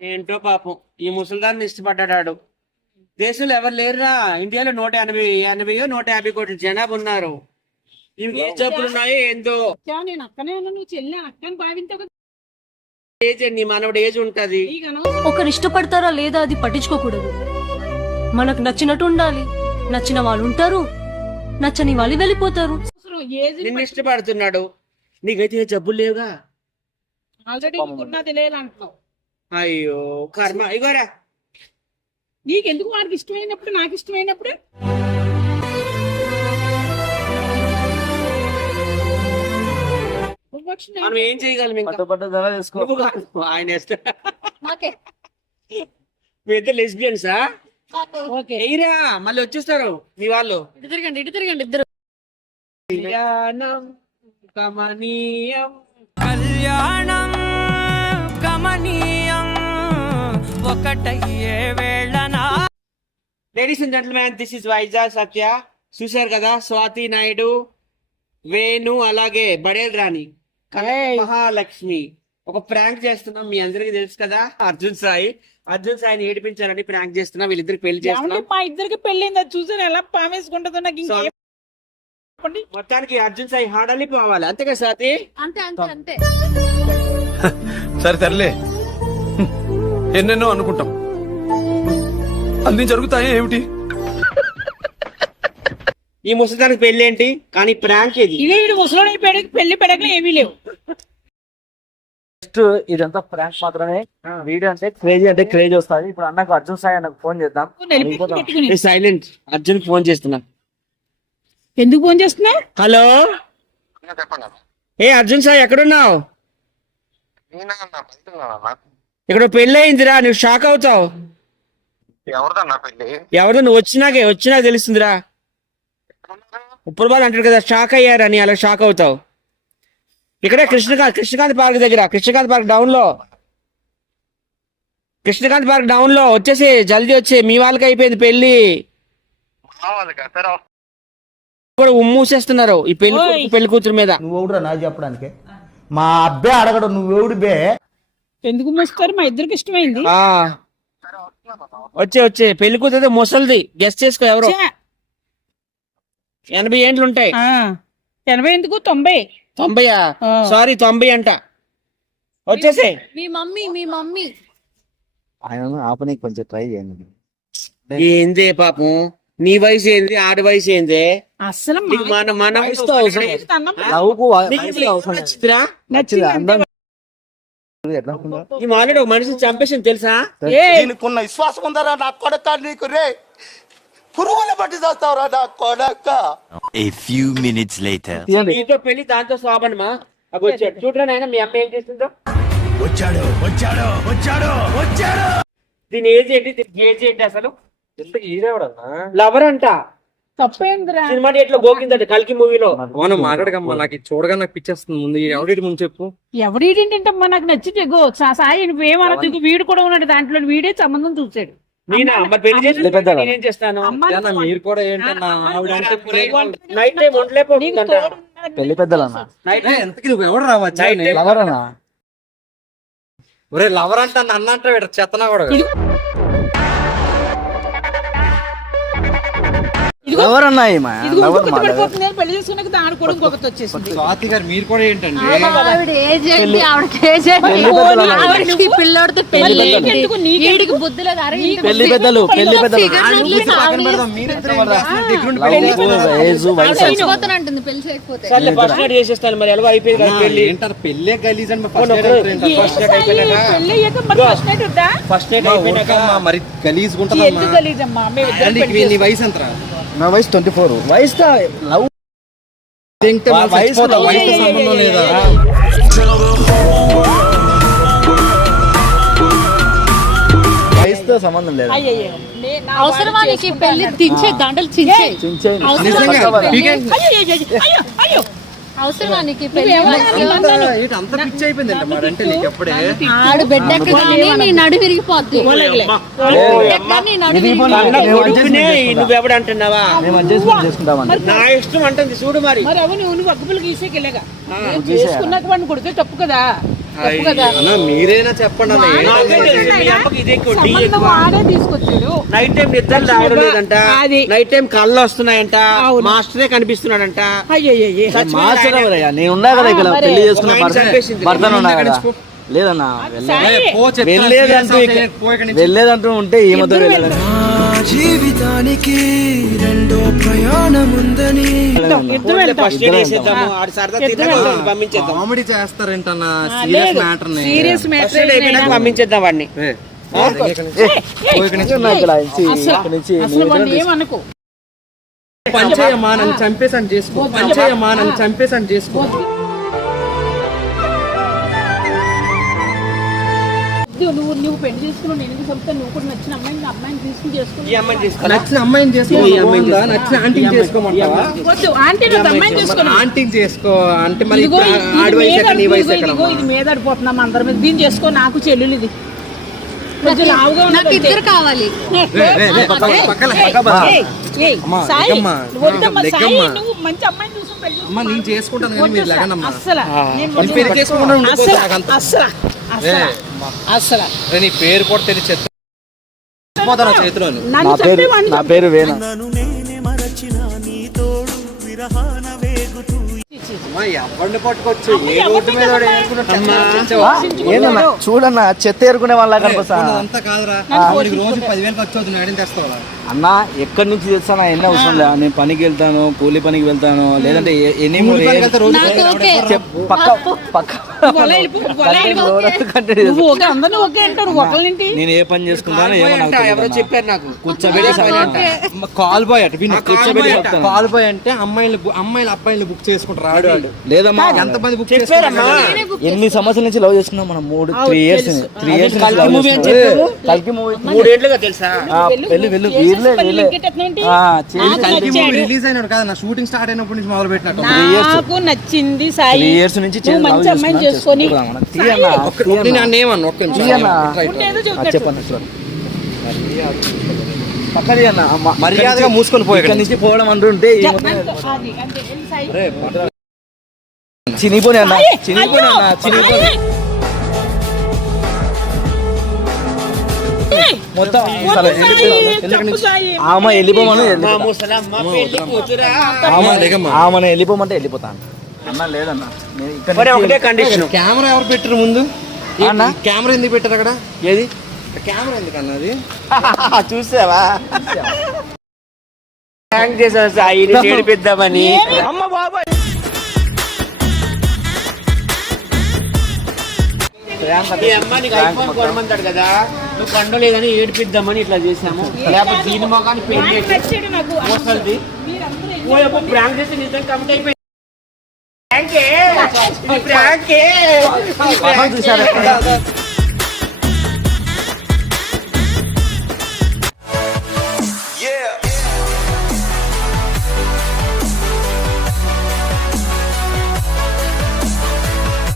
ఏంటో పాపం ఈ ముసల్దాన్ని ఇష్టపడ్డాడు. దేశంలో ఎవరు లేరురా. ఇండియాలో 150 కోట్ల జనాభా ఉన్నారు. ఇంకే జబ్బులు ఉన్నాయో ఏందో. నేను అక్కనే ఉన్నా, నువ్వు చెల్లి అక్కని భావించావు కదా. ఏజ్ నీ మనవడు ఏజ్ ఉంటది. ఒకరు ఇష్టపడతారా లేదా అది పట్టించుకోకూడదు. మనకు నచ్చినట్టు ఉండాలి. నచ్చిన వాళ్ళు ఉంటారు, నచ్చని వాళ్ళు వెళ్ళిపోతారు. నిన్ను ఇష్టపడుతున్నాడు, నీకైతే ఏ జబ్బులు లేవుగా. ఆల్రెడీ ఉన్నది లేదంటున్నావు. అయ్యో కర్మ. ఇగోరా నీకెందుకు వాడికి ఇష్టమైనప్పుడు నాకు ఇష్టమైనప్పుడు మనం ఏం చేయగలం? ఆయన మీ ఇద్దరు లెస్బియన్సా? ఎయిరా మళ్ళీ వచ్చేస్తారు మీ వాళ్ళు. ఇటు తిరగండి ఇద్దరు. కళ్యాణం కమనీయం ఒకటయ్యే వేళనా. Ladies and gentlemen, this is Vizag Satya. చూశారు కదా, స్వాతి నాయుడు, వేణు, అలాగే బడేల్ రాణి, మహాలక్ష్మి. ఒక ప్రాంక్ చేస్తున్నాం, మీ అందరికి తెలుసు కదా. అర్జున్ సాయిని ఏడిపించాలని ప్రాంక్ చేస్తున్నా. వీళ్ళిద్దరికి పెళ్లి చేస్తున్నాం. మా ఇద్దరికి పెళ్ళింది, అది చూసాను ఎలా పామేసుకుంటుందో నాకు. మొత్తానికి అర్జున్ సాయి హాడాలి పోవాలి, అంతేగా స్వాతి? అంతే సరే తరలే, ఎన్నెన్నో అనుకుంటాం, అన్ని జరుగుతాయి ఏమిటి? ఈ ముసలిదానికి పెళ్లి ఏంటి కానీ ప్రాంక్ ఇది. ఇదే ముసలి పెళ్లి పెడకలు ఏమీ లేవు. జస్ట్ ఇదంతా ప్రాంక్ మాత్రమే. వీడియో అంటే క్రేజీ వస్తుంది. ఇప్పుడు అన్నకు అర్జున్ సాయి అన్నకు ఫోన్ చేద్దాం. సైలెంట్. అర్జున్ ఫోన్ చేస్తున్నా. ఎందుకు ఫోన్ చేస్తున్నా? హలో, ఏ అర్జున్ సాయి ఎక్కడున్నావు? ఇక్కడ పెళ్లి అయిందిరా, నువ్వు షాక్ అవుతావు. ఎవరిదో నువ్వు వచ్చినాక తెలుస్తుందిరా. ఉప్పరబాలు అంటాడు కదా, షాక్ అయ్యారని, అలా షాక్ అవుతావు. ఇక్కడే కృష్ణకాంత్ పార్క్ దగ్గర, కృష్ణకాంత్ పార్క్ డౌన్ లో వచ్చేసి జల్దీ వచ్చే. మీ వాళ్ళకి అయిపోయింది పెళ్లి కూడా ఉమ్మూసేస్తున్నారు ఈ పెళ్లి కూతురు మీద. నువ్వురా నాకు చెప్పడానికి? మా అబ్బాయి అడగడు, నువ్వెవడు బే? ఎందుకు మోస్తారు? మా ఇద్దరికి ఇష్టమైంది. వచ్చే పెళ్లి కూతురు ముసలిది, గెస్ట్ చేసుకో ఎవరో. 80 ఏండ్లు ఉంటాయి. 80 ఎందుకు? 90. సారీ 90 అంట. వచ్చేసే. మీ మమ్మీ ఆయన ఆపనీకి కొంచెం ట్రై చేయండి. ఏందే పాపం, నీ వయసు ఏంది, ఆడి వయసు ఏంది? అసలు ఈ మాలేడు ఒక మనిషిని చంపేసింది తెలుసా? దీనికున్న విశ్వాసం ఉందరా నా కొడక నీకు? రే పురుగుల బట్టి చేస్తావురా నా కొడక. A few minutes later. నీతో పెళ్లి దాంతో శోభనమా? అవి వచ్చాడు చూడరా నాయన, మీ అమ్మ ఏం చేస్తుందో. వచ్చాడు. దీని ఏజ్ ఏంటి, దీనికి ఏజ్ ఏంటి అసలు? లవర్ అంట. తప్పేంద్రా? సినిమా ఎట్లా గోకిందట కల్కి మూవీలో. మనం మాట్లాడకమ్మా, నాకు చూడగా నాకు పిచ్చేస్తుంది. ముందు ఎవరి ముందు చెప్పు. ఎవడేంటంటమ్మా, నాకు నచ్చింది. సాయి నువ్వేమనొద్దు, వీడు కూడా ఉన్నాడు దాంట్లో. వీడే సంబంధం చూసాడు. నేనా మరి పెళ్లి చేసి నేనేం చేస్తాను? మీరు కూడా ఏంటన్నా నైట్ టైం ఒంట్లేకపోతుందంట. పెళ్లి పెద్దలన్నా ఎంతకి నువ్వు ఎవడు రావచ్చా? లవరన్నా? ఒరే లవర్ అంటే అన్నంటే చెత్తనా కూడా. ఎవరన్నా పెళ్లి చేసుకున్నాక దాని కూడా ఇంకొకటి వచ్చేసింది. స్వాతి గారు మీరు కూడా ఏంటండి? ఆవిడ ఏజ్ ఏంటి, పిల్లోడితో పెళ్లి పెద్దలు అంటుంది పెళ్లి చేయకపోతే. సర్లే ఫస్ట్ నైట్ చేసేస్తాను మరి. ఎలాగో అయిపోయింది కదా పెళ్లి. పెళ్ళే గలీజ్ అని ఫస్ట్ నైట్ అయిపోయినాక మరి గలీజ్ నీ వయసు ఎంతరా? నా వయసు 24. వయసు లవ్ వయసుతో సంబంధం లేదా? వయసుతో సంబంధం లేదా? అవసరమా నీకు పెళ్లి? దించే దండలు చించే. అవసరమా నీకు పెళ్లి? అంత పిచ్చి అయిపోయిందండి అంటే నీకు ఎప్పుడే ఆడు బిడ్డకి నీ నడు విరిగిపోద్ది. నువ్వెవడు అంటున్నావా? నా ఇష్టం అంటుంది చూడు. మరి నువ్వు అగ్గుపులు గీసేకెళ్ళగా చేసుకున్నాక వాడిని కొడితే తప్పు కదా. తప్పు కదా అన్న మీరైనా చెప్పండి అన్న ఏంటి నాకే తెలుసు, మీ అమ్మకి ఇదే ఎక్కువ, టీ సంబంధం ఎక్కువ. వాడే తీసుకొచ్చాడు. నైట్ టైం నిద్ర రావడం లేదంట, అది. నైట్ టైం కళ్ళు వస్తున్నాయంట, అవును. మాస్టరే కనిపిస్తున్నాడంట. అయ్యయ్యయ్యే. మార్చడం ఎవరయ్యా? నేను ఉన్నా కదా ఇక్కడ మరి. పెళ్లి చేసుకున్న మైండ్ చంపేసింది. భర్తను ఉన్నా కదా. లేదన్నా సాయి, వెళ్ళేదంటూ ఉంటే ఏమతో ఇద్దరు వెళ్ళాలి. జీవితానికి రెండో ప్రయాణం ఉందని ఇద్దరు వెళ్తాం. ఫస్ట్ ఎయిడ్ వేసేద్దాము, ఆడి సరదా తీరినాక పంపించేద్దాం. కామెడీ చేస్తారేంటన్నా ఆ, సీరియస్ లేదు. Matter serious first matter aid అయిపోయినాక పంపించేద్దాం వాడిని. అసలు వాడిని ఏమనుకో. పంచేయమ్మా నన్ను చంపేసని చేసుకో, పంచేయమ్మా నన్ను చంపేసని చేసుకో. నువ్వు పెళ్లి చేసుకున్నావు, నేను ఎందుకు చెప్తాను? నువ్వు కూడా నచ్చిన అమ్మాయిని తీసుకుని ఈ చేసుకుని అమ్మాయిని తీసుకో. నచ్చిన అమ్మాయిని చేసుకో, ఈ అమ్మాయిని బాగుందా? నచ్చిన ఆంటీని చేసుకోమంటావా? వద్దు ఆంటీ నువ్వు అమ్మాయిని చేసుకున్నావు. ఆంటీని చేసుకో అంటే మరి ఇదిగో ఆడి వయసు ఎక్కడ, నీ వయసు ఎక్కడ? ఇది మీద పడిపోతున్నాం అందరి మీద. దీన్ని చేసుకో, నాకు చెల్లెలు ఇది కొంచెం లావుగా నాకు ఉన్నదంటే. ఇద్దరు కావాలి. అమ్మా, సాయి, లెగ్గమ్మా. వద్దమ్మా, సాయి, లెగ్గమ్మా. నువ్వు మంచి అమ్మాయిని చూసుకుని పెళ్లి అమ్మా నేను చేసుకుంటాను కానీ వద్దు మీరు సార్, లేకనమ్మా. అస్సలు నేను మరి పెళ్లి చేసుకోకుండా ఉండిపోతే అస్సలు, నాకంత- అస్సలు, అస్సలు, అస్సలు. రే, నీ పేరు కూడా తెలిసి చెప్తాను చేతిలో నన్ను చంపేవాడిని నా పేరు వేణ. ఎవరిని పట్టుకోవచ్చు అమ్మ, ఏ రోడ్డు మీద వాడు ఎవరిని ఏరుకున్నట్టు ఏందన్నా చూడన్నా చెత్త ఏరుకునే వాళ్ళ కనిపిస్తా. అంతా కాదురా నీకు రోజు 10,000 ఖర్చు అవుతుంది ఆడిని తెస్తావా? అన్న ఎక్కడి నుంచి తెస్తానా ఎన్ని అవసరం లే. నేను పనికి వెళ్తాను, కూలి పనికి వెళ్తాను, లేదంటే ఎన్ని కూలి పనికి వెళ్తే రోజు నాకు ఓకే. పక్క పక్క వల వెళ్ళిపో, వల వెళ్ళిపో. నువ్వు ఓకే అందరూ ఓకే అంటారు ఒకళ్ళేంటి. నేను ఏ పని చేసుకుంటానో ఏమో నాకు అంట, ఎవరో తెలియదు చెప్పారు నాకు. కూర్చోబెట్టి కాల్ బాయ్ అట ఆ, call కూర్చోబెట్టి boy అంట. చెప్తాను. కాల్ బాయ్ అంటే అమ్మాయిలు అబ్బాయిలు బుక్ చేసుకుంటారు ఆడు వాడు లేదమ్మా ఎంతమంది బుక్ చెప్పారమ్మా. ఎన్ని సంవత్సరాల నుంచి లవ్ చేసుకున్నాం మనం 3 ఇయర్స్ తెలుసు. 3 ఇయర్స్ కల్కి movie అని చెప్పారు. కల్కి మూవీ 3 ఏళ్ళుగా తెలుసా? వెళ్ళు వెళ్ళు చేసేసి వీళ్ళే పని వీళ్ళే ఇంకెట్టేంటి? చేసి నాకు మూవీ నచ్చాడు. రిలీజ్ అయినాడు కదా నా షూటింగ్ స్టార్ట్ అయినప్పటి నుంచి మొదలు పెట్టినట్టు నాకు నచ్చింది సాయి. 3 ఇయర్స్ నుంచి నువ్వు మంచి అమ్మాయిని చేసుకొని నేను ఏమన్నా ఒక్క నిమిషం ఉండేదో చెబుతాడు. చెప్పండి పక్కది అన్న మర్యాదగా మూసుకొని పోయి ఇక్కడ నుంచి పోవడం అంటుంటే అది అంతే. వెళ్ళి సాయి. చినిపోయి అన్న సాయి, చినిపోయి అయ్యో, అన్న చినిపోయి సాయి. మొత్తం వద్దు సరే, సాయి, తప్పు సాయి. ఆమె వెళ్ళిపోమని మా ముసలమ్మ పెళ్లి కూతురా. ఆమె వెళ్ళిపోమంటే వెళ్ళిపోతాను అన్న లేదన్న నేను ఇక్కడ మరి నుంచి- ఒకటే కండిషన్. కెమెరా ఎవరు పెట్టారు ముందు అన్న? కెమెరా ఎందుకు పెట్టారు అక్కడ ఏది కెమెరా ఎందుకు అన్నది చూసావా? థ్యాంక్ చేశాను సాయి, ఏడిపిద్దామని. అమ్మ బాబాయ్. మీ అమ్మ నీకు ఐఫోన్ కొనమంటాడు కదా, నువ్వు కొండలేదని ఏడిపిద్దామని ఇట్లా చేసాము. లేకపోతే దీని మొగాన్ని పెళ్లి నాకు నచ్చాడు నాకు. మోసల్ది మీరందరూ ఎంజాయ్ ప్రాంక్ చేస్తే నిజం కమిట్ అయిపోయింది. ప్రాంకే. ఇది ప్రాంకే. చూసారా